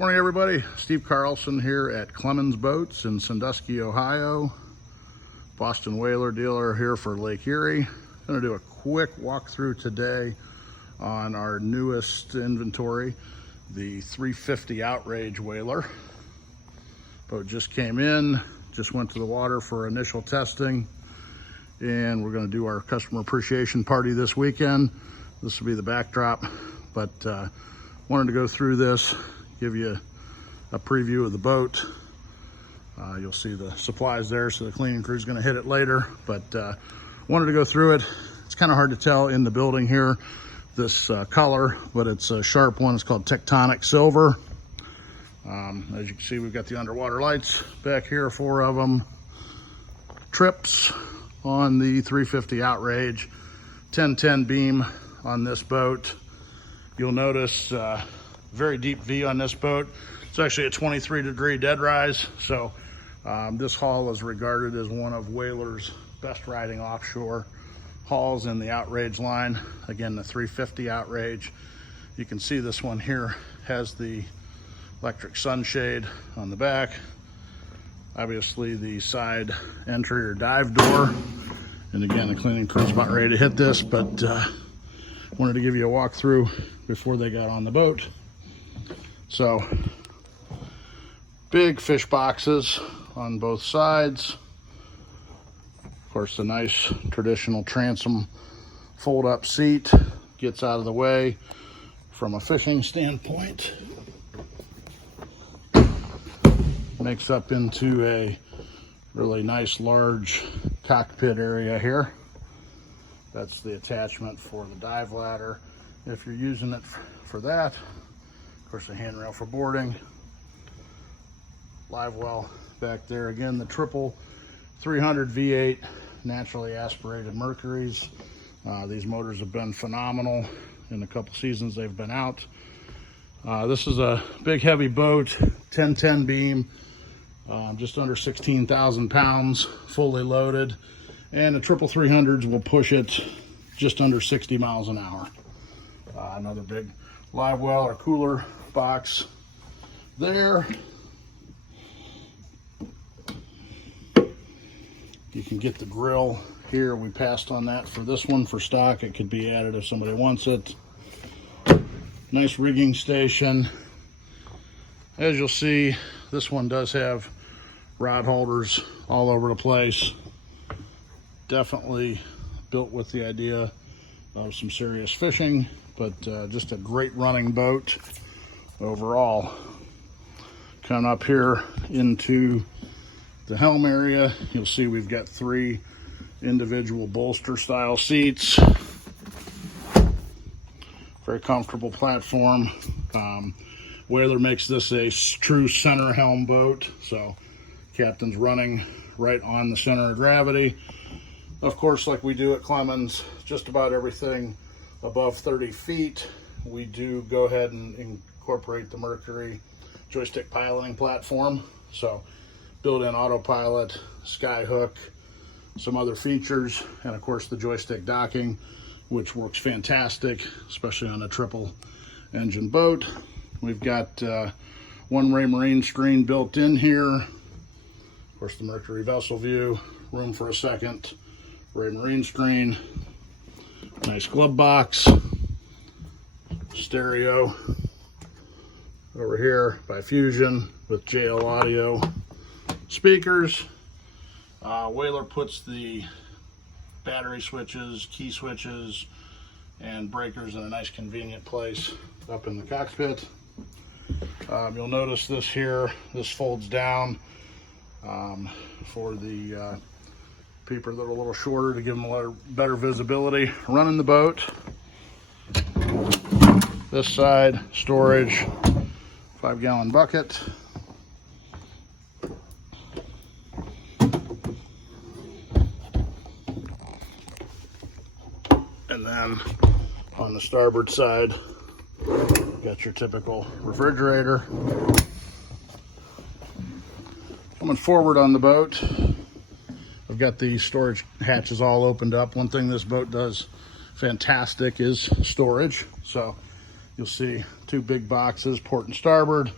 Morning everybody, Steve Carlson here at Clemens Boats in Sandusky, Ohio. Boston whaler dealer here for Lake Erie. Going to do a quick walkthrough today on our newest inventory, the 350 Outrage whaler. Boat just came in, just went to the water for initial testing, and we're going to do our customer appreciation party this weekend. This will be the backdrop, but wanted to go through this, give you a preview of the boat. You'll see the supplies there, so the cleaning crew is going to hit it later, but wanted to go through it. It's kind of hard to tell in the building here, this color, but it's a sharp one. It's called Tectonic Silver. As you can see, we've got the underwater lights back here, 4 of them. Trips on the 350 Outrage, 1010 beam on this boat. You'll notice very deep V on this boat. It's actually a 23-degree dead rise, so this hull is regarded as one of whaler's best riding offshore hulls in the Outrage line. Again, the 350 Outrage. You can see this one here has the electric sunshade on the back, obviously the side entry or dive door, and again, the cleaning crew's about ready to hit this, but wanted to give you a walkthrough before they got on the boat. So, big fish boxes on both sides. Of course, the nice traditional transom fold-up seat gets out of the way from a fishing standpoint. Makes up into a really nice large cockpit area here. That's the attachment for the dive ladder. If you're using it for that, of course, a handrail for boarding. Live well back there. Again, the triple 300 V8 naturally aspirated Mercuries. These motors have been phenomenal in the couple seasons they've been out. This is a big heavy boat, 1010 beam, just under 16,000 pounds, fully loaded. And the triple 300s will push it just under 60 miles an hour. Another big live well or cooler box there. You can get the grill here. We passed on that for this one for stock. It could be added if somebody wants it. Nice rigging station. As you'll see, this one does have rod holders all over the place. Definitely built with the idea of some serious fishing, but just a great running boat overall. Coming up here into the helm area, you'll see we've got 3 individual bolster style seats. Very comfortable platform. Whaler makes this a true center helm boat, so captain's running right on the center of gravity. Of course, like we do at Clemens, just about everything above 30 feet, we do go ahead and incorporate the Mercury joystick piloting platform. So built-in autopilot, sky hook, some other features, and of course the joystick docking, which works fantastic, especially on a triple engine boat. We've got one-way marine screen built in here. Of course, the Mercury vessel view, room for a second Ray marine screen, nice glove box, stereo over here by Fusion with JL audio speakers. Whaler puts the battery switches, key switches, and breakers in a nice convenient place up in the cockpit. You'll notice this here, this folds down for the people that are a little shorter to give them a lot better visibility running the boat. This side, storage, 5-gallon bucket. And then on the starboard side, got your typical refrigerator. Coming forward on the boat, I've got the storage hatches all opened up. One thing this boat does fantastic is storage. So you'll see 2 big boxes, port and starboard.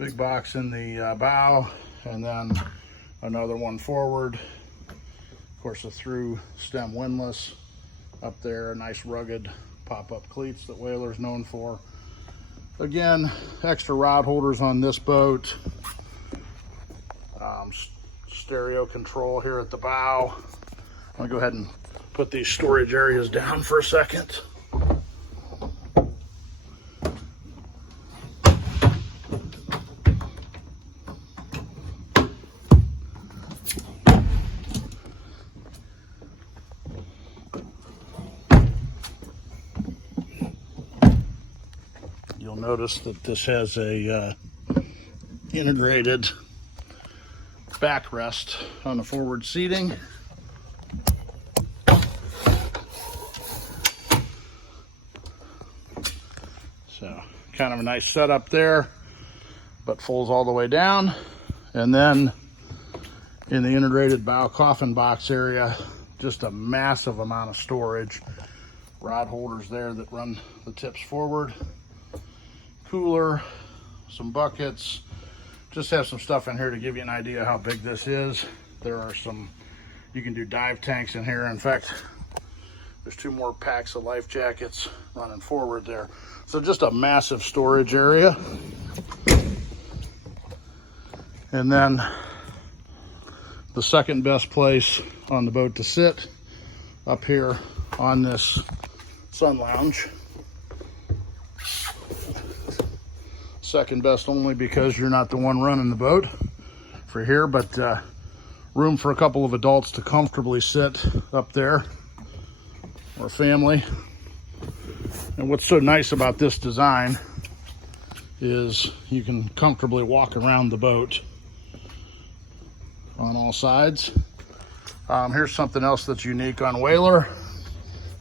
Big box in the bow, and then another one forward. Of course, a through stem windlass up there, nice rugged pop-up cleats that Whaler's known for. Again, extra rod holders on this boat. Stereo control here at the bow. I'm gonna go ahead and put these storage areas down for a second. You'll notice that this has a integrated backrest on the forward seating. So kind of a nice setup there, but folds all the way down. And then in the integrated bow coffin box area, just a massive amount of storage. Rod holders there that run the tips forward. Cooler, some buckets. Just have some stuff in here to give you an idea how big this is. There are some, you can do dive tanks in here. In fact, there's 2 more packs of life jackets running forward there. So just a massive storage area. And then the second best place on the boat to sit, up here on this sun lounge. Second best only because you're not the one running the boat for here, but room for a couple of adults to comfortably sit up there, or family. And what's so nice about this design is you can comfortably walk around the boat on all sides. Here's something else that's unique on Whaler.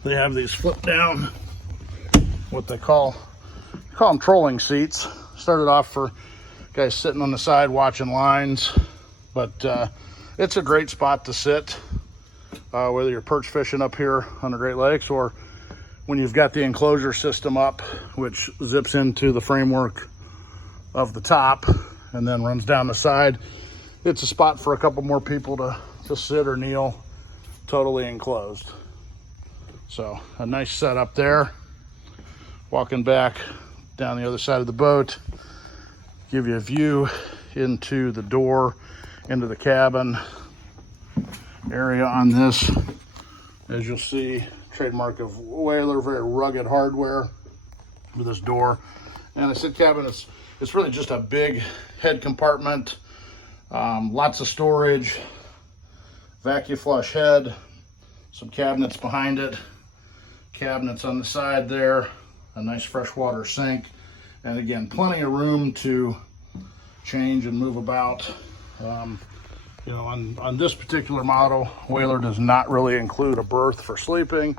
They have these flip down, what they call them trolling seats. Started off for guys sitting on the side watching lines, but it's a great spot to sit, whether you're perch fishing up here on the Great Lakes, or when you've got the enclosure system up, which zips into the framework of the top and then runs down the side. It's a spot for a couple more people to sit or kneel, totally enclosed. So a nice setup there. Walking back down the other side of the boat, give you a view into the door, into the cabin area on this. As you'll see, trademark of Whaler, very rugged hardware with this door. And I said cabin, it's really just a big head compartment, lots of storage, vacuum flush head, some cabinets behind it, cabinets on the side there, a nice freshwater sink, and again, plenty of room to change and move about. You know, on this particular model, Whaler does not really include a berth for sleeping.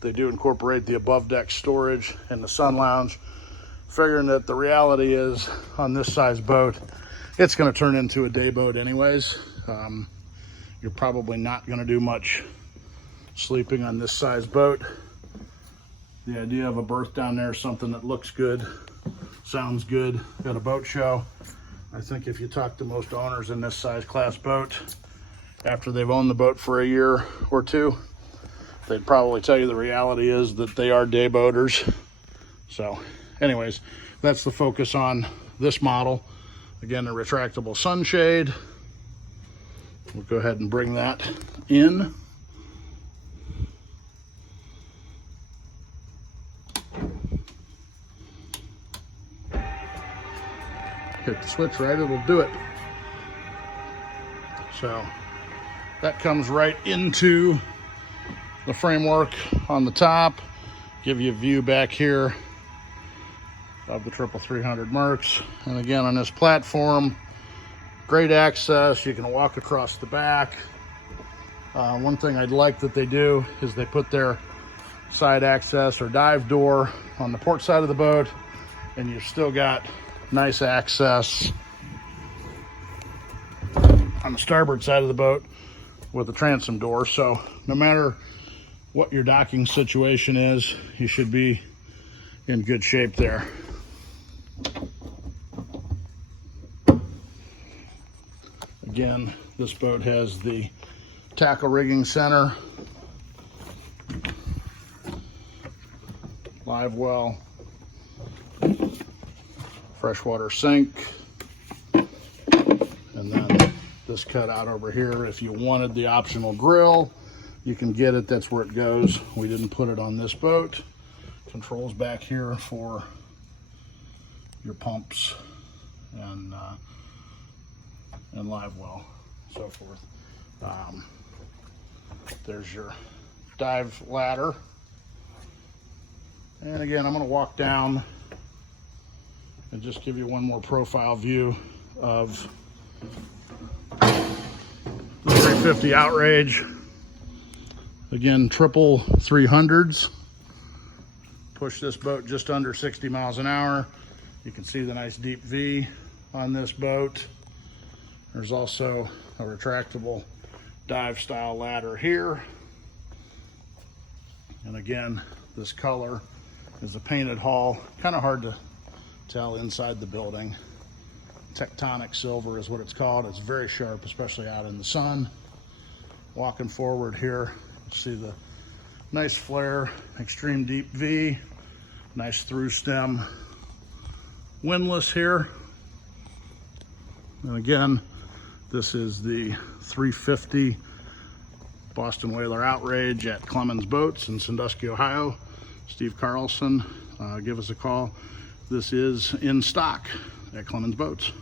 They do incorporate the above deck storage in the sun lounge, figuring that the reality is on this size boat, it's going to turn into a day boat anyways. You're probably not going to do much sleeping on this size boat. The idea of a berth down there is something that looks good, sounds good at a boat show. I think if you talk to most owners in this size class boat, after they've owned the boat for a year or two, they'd probably tell you the reality is that they are day boaters. So anyways, that's the focus on this model. Again, a retractable sunshade. We'll go ahead and bring that in. Hit the switch right, it'll do it. So that comes right into the framework on the top. Give you a view back here of the 300 Mercs. And again, on this platform, great access. You can walk across the back. One thing I'd like that they do is they put their side access or dive door on the port side of the boat, and you've still got nice access on the starboard side of the boat with the transom door. So no matter what your docking situation is, you should be in good shape there. Again, this boat has the tackle rigging center, live well, freshwater sink, and then this cutout over here. If you wanted the optional grill, you can get it. That's where it goes. We didn't put it on this boat. Controls back here for your pumps and live well, so forth. There's your dive ladder. And again, I'm going to walk down and just give you one more profile view of the 350 Outrage. Again, triple 300s. Push this boat just under 60 miles an hour. You can see the nice deep V on this boat. There's also a retractable dive style ladder here. And again, this color is a painted hull. Kind of hard to tell inside the building. Tectonic silver is what it's called. It's very sharp, especially out in the sun. Walking forward here, see the nice flare, extreme deep V, nice through stem, windlass here. And again, this is the 350 Boston Whaler Outrage at Clemens Boats in Sandusky, Ohio. Steve Carlson, give us a call. This is in stock at Clemens Boats.